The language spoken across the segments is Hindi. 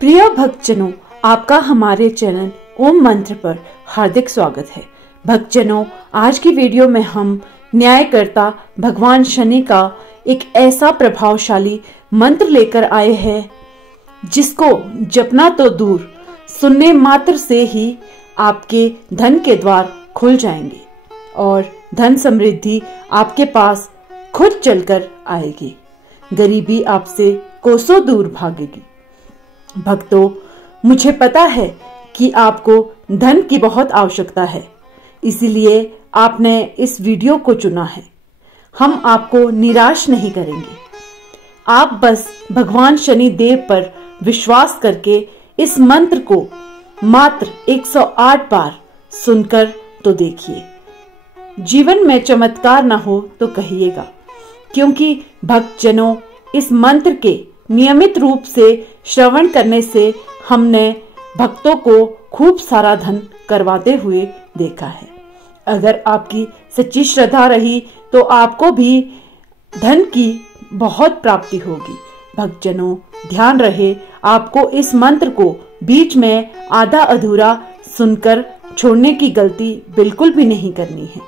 प्रिय भक्तजनों, आपका हमारे चैनल ओम मंत्र पर हार्दिक स्वागत है। भक्तजनों, आज की वीडियो में हम न्यायकर्ता भगवान शनि का एक ऐसा प्रभावशाली मंत्र लेकर आए हैं जिसको जपना तो दूर, सुनने मात्र से ही आपके धन के द्वार खुल जाएंगे और धन समृद्धि आपके पास खुद चलकर आएगी। गरीबी आपसे कोसों दूर भागेगी। भक्तों, मुझे पता है कि आपको धन की बहुत आवश्यकता है, इसीलिए आपने इस वीडियो को चुना है। हम आपको निराश नहीं करेंगे। आप बस भगवान शनि देव पर विश्वास करके इस मंत्र को मात्र 108 बार सुनकर तो देखिए। जीवन में चमत्कार ना हो तो कहिएगा, क्योंकि भक्तजनों, इस मंत्र के नियमित रूप से श्रवण करने से हमने भक्तों को खूब सारा धन करवाते हुए देखा है। अगर आपकी सच्ची श्रद्धा रही तो आपको भी धन की बहुत प्राप्ति होगी। भक्तजनों, ध्यान रहे, आपको इस मंत्र को बीच में आधा अधूरा सुनकर छोड़ने की गलती बिल्कुल भी नहीं करनी है।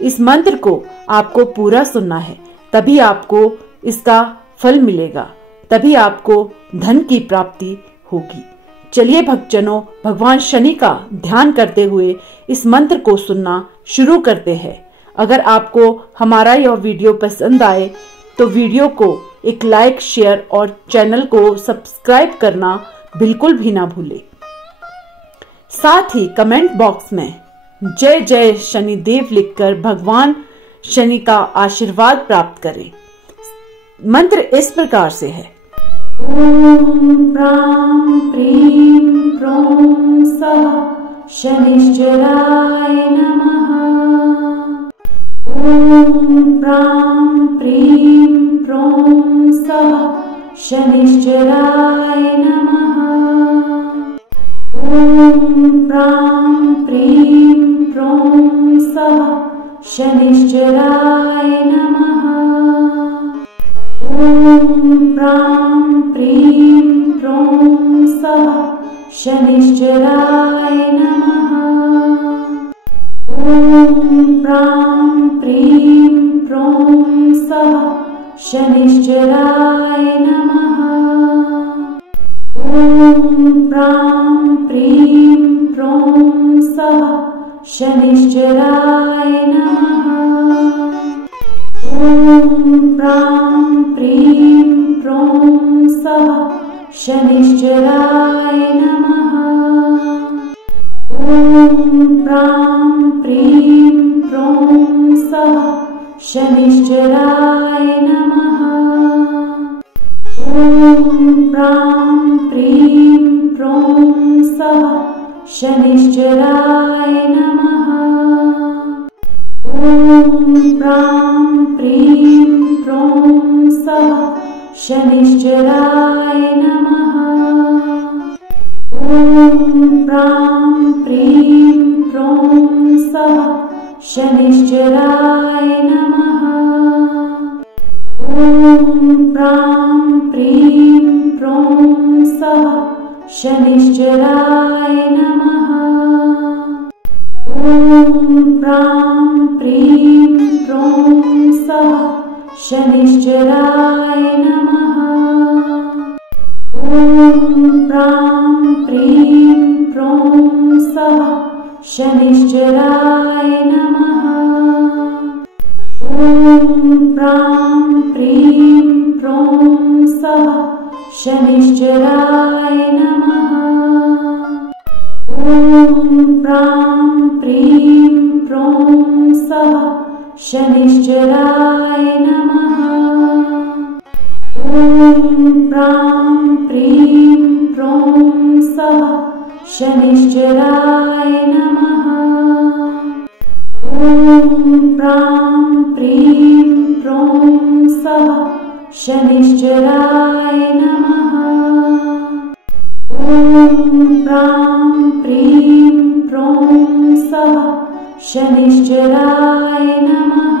इस मंत्र को आपको पूरा सुनना है, तभी आपको इसका फल मिलेगा, तभी आपको धन की प्राप्ति होगी। चलिए भक्तजनों, भगवान शनि का ध्यान करते हुए इस मंत्र को सुनना शुरू करते हैं। अगर आपको हमारा यह वीडियो पसंद आए तो वीडियो को एक लाइक, शेयर और चैनल को सब्सक्राइब करना बिल्कुल भी ना भूलें। साथ ही कमेंट बॉक्स में जय जय शनिदेव लिखकर भगवान शनि का आशीर्वाद प्राप्त करें। मंत्र इस प्रकार से है। ओम प्रां प्रीं प्रों सः शनिश्चराय नमः। ओम प्रां प्रीं प्रों सः शनिश्चराय नमः। ओम प्रां प्रीं प्रों सः शनिश्चराय नमः। ओम प्रां प्रीं प्रों सः शनिश्चराय नमः। ओम प्रां प्रीं प्रों सः शनिश्चराय नमः। ओम प्रां प्रीं प्रों सः शनिश्चराय नमः। ओम प्रां प्रीं प्रों सः शनिश्चराय नमः। ओम प्रां प्रीं प्रों सः शनिश्चराय नमः। ओम प्रां प्रीं प्रों सः शनिश्चराय नमः। ओम प्रां प्रीं प्रों सः शनिश्चराय नमः। ओम प्रां प्रीं प्रों सः शनिश्चराय नमः। ओम प्रां प्रीं प्रों सः शनिश्चराय नमः। ओम प्रां प्रीं प्रों सः शनिश्चराय नमः। ओम प्रां प्रीं प्रों सः शनिश्चराय नमः। ओम प्रां प्रीं प्रों सः शनिश्चराय नमः। ओम प्रां प्रीं प्रों सः शनिश्चराय नमः। ओम प्रां प्रीं प्रों सः शनिश्चराय नमः। ओम प्रां प्रीं प्रों सः शनिश्चराय नमः। ओम प्रां प्रीं प्रों सः शनिश्चराय नमः।